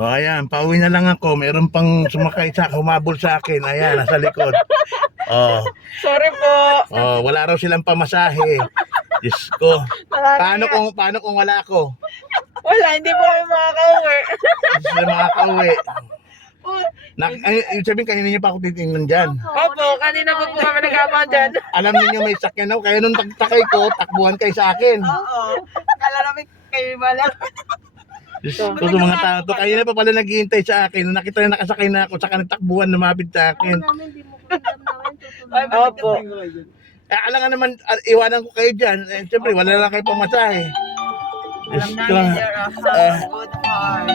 O ayan, pauwi na lang ako. Meron pang sumakay sa humabol sa akin. Ayan, nasa likod. Oh, Sorry po. oh, wala raw silang pamasahe. Diyos ko. Paano kung paano kung wala ako? Wala, hindi po kami makaka-uwi. Hindi sila makakauwi. Nak ay, ibig sabihin kanina niyo pa ako titingnan dyan. Opo, kanina po po kami nag-abang dyan. Alam niyo may sakyan ako. Kaya nung tagtakay ko, takbuhan kayo sa akin. Oo. Kala namin kayo wala. Diyos ko, sa mga tao to. Kaya na pa pala naghihintay sa akin. Nung nakita na nakasakay na ako, saka nagtakbuhan, lumapit sa akin. Ay, Opo. Eh, alam nga naman, ah, iwanan ko kayo dyan. Eh, Siyempre, wala lang kayo pamasahe. Alam namin you're a Ah. good heart.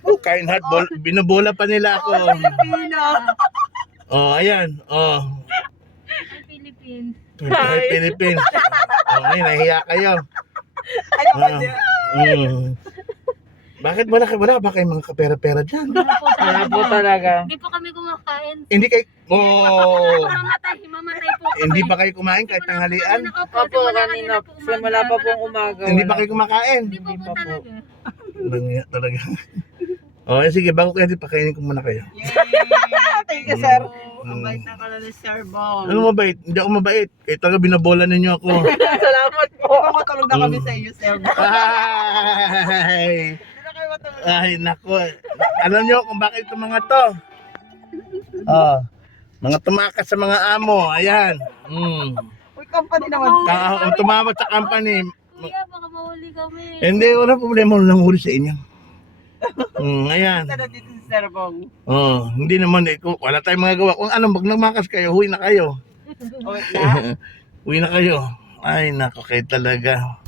Oh, kind heart. Bol, binubola pa nila ako. Pilipino. Oh, ayan. Oh. Philippines. Hi, Philippines. Oh, ngayon, nahiya kayo. Ay, Ah. Mm. Bakit wala, kayo- wala ba kayong mga kapera-pera dyan? Wala po talaga. Hindi po kami kumakain. Hindi kayo, oh, Mamatay, mamatay po kami. hindi ba kayo kumain kahit tanghalian? Opo, kanina. Simula pa pong umaga. Hindi wala. kayo kumakain? Hindi po Hindi po pa po. talaga. Langya talaga. Oh, eh, sige, bago kayo, pakainin ko muna kayo. Thank you, sir. Ang bait na ka na ni Sir Bong. Ano mabait? Hindi ako mabait. Kaya taga binabola ninyo ako. Salamat po. Matulog na kami Mm. sa iyo, Sir Bong? Ay, ay, nako. Alam nyo kung bakit itong mga to? Oh, mga tumakas sa mga amo. Ayan. Mm. Uy, company naman. Ka- kung tumawag sa company, Kuya, baka mahuli kami. hindi, wala problema. Wala nang huli sa inyo. Mm, ayan. Sana dito si Sir Bong. Oh, hindi naman eh. Kung wala tayong mga gawa. Kung ano, pag nagmakas kayo, huwi na kayo. Oh, wait na. Uwi na kayo. Ay, nako kayo talaga.